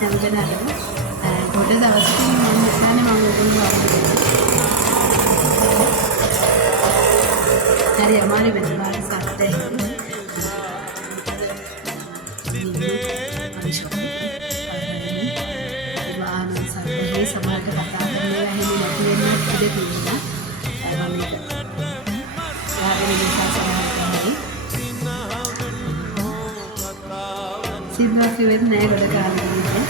හැමදෙනාටම ගොඩ දවසකින් මම හිතන්නේ මම ඔයගොල්ලෝ හරි අමාරු වෙනවා සත්‍යයි. සමාජ කතා කරනවා එහෙම නැති වෙන්න ඉඩ තියෙනවා. මම ඒක යාගෙන නිසා සමාජයේ සිද්ධාර්ථ වෙන්නේ නැහැ ගොඩ කාලෙකින්.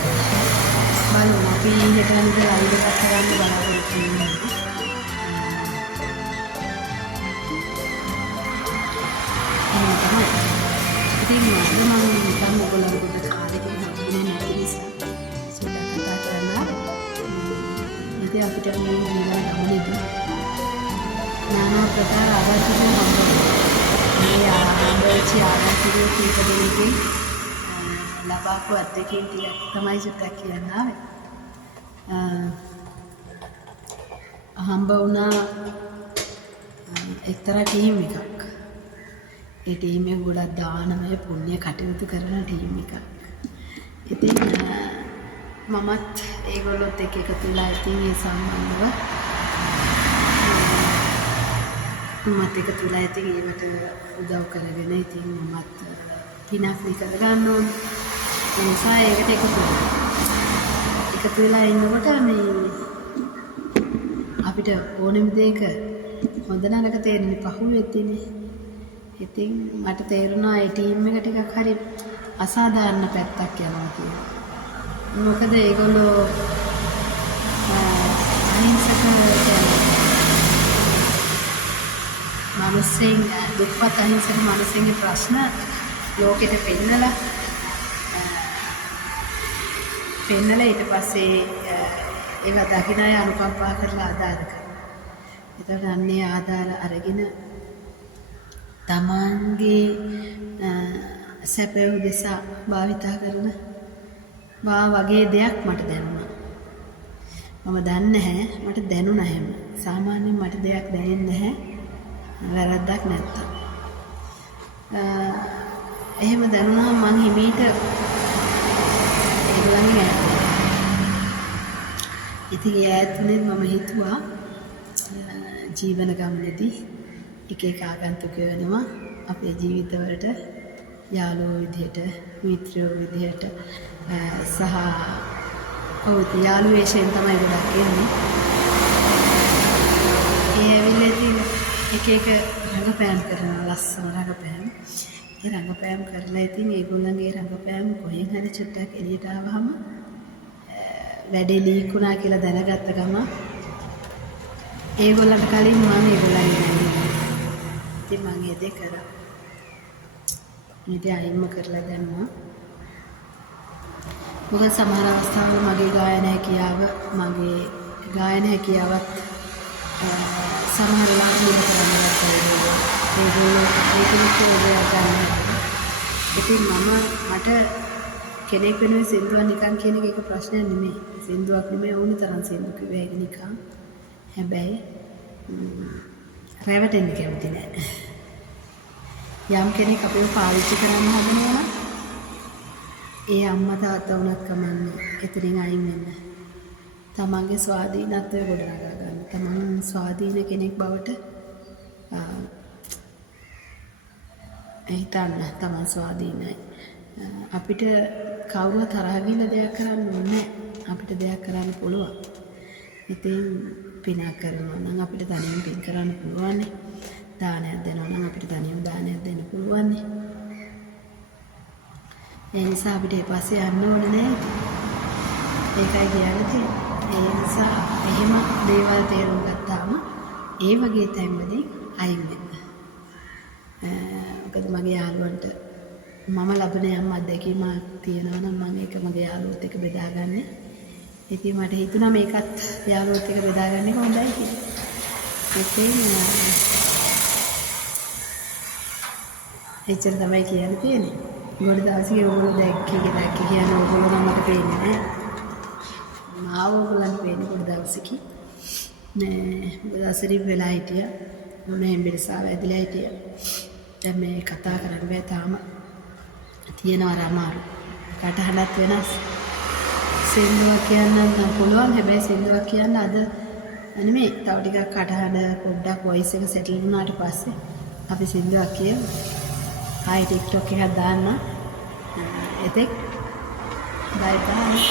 බලමු අපි හෙට අනිත් ලයිව් එකක් කරන්න බලාපොරොත්තු වෙනවා. එහෙනම් තමයි. ඉතින් මම නිකන් ඔයගොල්ලෝ ගොඩ කාලෙකින් හම්බුනේ නැති නිසා සුද්ධ කතා කරලා ඉතින් අපිට මේ ජීවන ගමනේදී নানা ප්‍රකාර අවශ්‍ය හම්බුනේ. මේ ආරම්භයේ ආරම්භයේ කීප දෙනෙක්ගේ ලබාපු අත්දැකීම් ටික තමයි සුට්ටක් කියන්න ආවේ. හම්බ වුණා එක්තරා ටීම් එකක්. ඒ ටීම් එක ගොඩක් දානමය පුණ්‍ය කටයුතු කරන ටීම් එකක්. ඉතින් මමත් ඒගොල්ලොත් එක්ක එකතු වෙලා ඉතින් ඒ සම්බන්ධව මමත් එකතු වෙලා ඉතින් ඒකට උදව් කරගෙන ඉතින් මමත් පිනක් විකර ගන්න ඕනේ. ඒ නිසා ඒකට එකතු වෙලා ඉන්නකොට මේ අපිට ඕනෙම දෙයක හොඳ නරක තේරෙන්නේ පහුවෙද්දිනේ. ඉතින් මට තේරුණා ඒ ටීම් එක ටිකක් හරි අසාධාරණ පැත්තක් යනවා කියලා. මොකද ඒගොල්ලෝ අහිංසක මිනිස්සුන් දුක්පත් අහිංසක මිනිස්සුන්ගේ ප්‍රශ්න ලෝකෙට පෙන්නලා ඊට පස්සේ ඒවා දකින්න අය අනුකම්පා කරලා ආදාර කරනවා. ඒතර අන්නේ ආදාර අරගෙන තමන්ගේ සැපය උදෙසා භාවිතා කරන වගේ දෙයක් මට දැනුණා. මම දන්නේ නැහැ මට දැනුණා එහෙම. සාමාන්‍යයෙන් මට දෙයක් දැනෙන්නේ නැහැ වැරද්දක් නැත්තම්. එහෙම දැනුණා මං හිමීට ඒගොල්ලන්ගෙන් ඈත් වුණා. ඉතින් ඈත් වුණේ මම හිතුවා ජීවන ගමනේදී එක එක ආගන්තුකයෝ වෙනවා අපේ ජීවිතවලට යාළුවෝ විදිහට මිත්‍රයෝ විදිහට සහ යාළුවෝ වශයෙන් තමයි ගොඩක් එන්නේ. ඒ ඇවිල්ලා ඉතින් එක එක රංගපෑම් කරනවා ලස්සන රංගපෑම්. ඒ රංගපෑම් කරලා ඉතින් ඒගොල්ලන්ගේ රංගපෑම් කොහෙන් හරි චුට්ටක් එළියට ආවහම වැඩේ ලීක් වුණා කියලා දැනගත්ත ගම ඒගොල්ලන්ට කලින් මම ඒගොල්ලන්ගේ ඉතින් මම ඒ දෙක කරා. ඉතින් අයින්ම කරලා දැම්මා. මොකද සමහර අවස්ථාවල මගේ ගායන හැකියාවත් සමහර ලාභ කරනවා ඉතින් මට කෙනෙක් වෙනුවෙන් සින්දුවක් නිකන් කියන එක ප්‍රශ්නයක් නෙමෙයි. සින්දුවක් නෙමෙයි ඕනි තරම් සින්දු කිව්වේ ඒක නිකන්. හැබැයි රැවටෙන්න කැමති නෑ. යම් කෙනෙක් අපිව පාවිච්චි කරන්න හදනවා නම් ඒ අම්මා තාත්තා වුණත් කමන්නේ එතනින් අයින් වෙන්න. තමන්ගේ ස්වාධීනත්වය ගොඩනගා ගන්න. තමන් ස්වාධීන කෙනෙක් බවට හිතන්න. තමන් ස්වාධීනයි. අපිට කවුරුවත් තරහ ගිහින් දෙයක් කරන්න ඕනේ නැහැ. අපිට දෙයක් කරන්න පුළුවන්. ඉතින් පිනක් කරනවා නම් අපිට තනියෙන් පින් කරන්න පුළුවන්. දානයක් දෙනවා නම් අපිට තනියෙන් දානයක් දෙන්න පුළුවන්. ඒ නිසා අපිට ඊපස්සේ යන්න ඕනේ නෑ. ඒකයි කියන්නේ. ඒ නිසා එහෙම දේවල් තේරුම් ගත්තාම ඒ වගේ තැන්වලදී අයින් වෙන්න. මොකද මගේ යාළුවන්ට මම ලබන යම් අත්දැකීමක් තියෙනවා නම් මම ඒක මගේ යාළුවොත් එක්ක බෙදාගන්නේ. ඉතින් මට හිතුණා මේකත් යාළුවොත් එක්ක බෙදාගන්න එක හොඳයි කියලා. ඉතින් එච්චර තමයි කියන්න තියෙන්නේ. ගොඩ දවසක ඕගොල්ලෝ දැක්ක කියන ඕගොල්ලෝ නම් මට පේන්නේ නැහැ. මාව ඕගොල්ලන්ට පේන්නේ ගොඩ දවසක. නෑ දවසරින් වෙලා හිටියා. මොනේ බිරසාව ඇදලා හිටියා. දැන් මේ කතා කරන්න බෑ තාම. තියෙනවා අමාරු. කටහඬත් වෙනස්. සින්දුවක් කියන්නත් නම් පුළුවන්. හැබැයි සින්දුවක් කියන්න අද නෙමෙයි. තව ටිකක් කටහඬ පොඩ්ඩක් වොයිස් එක සෙටල් වුණාට පස්සේ අපි සින්දුවක් කියමු. ආයි TikTok එකක් දාන්න. එතෙක් බයි බයි.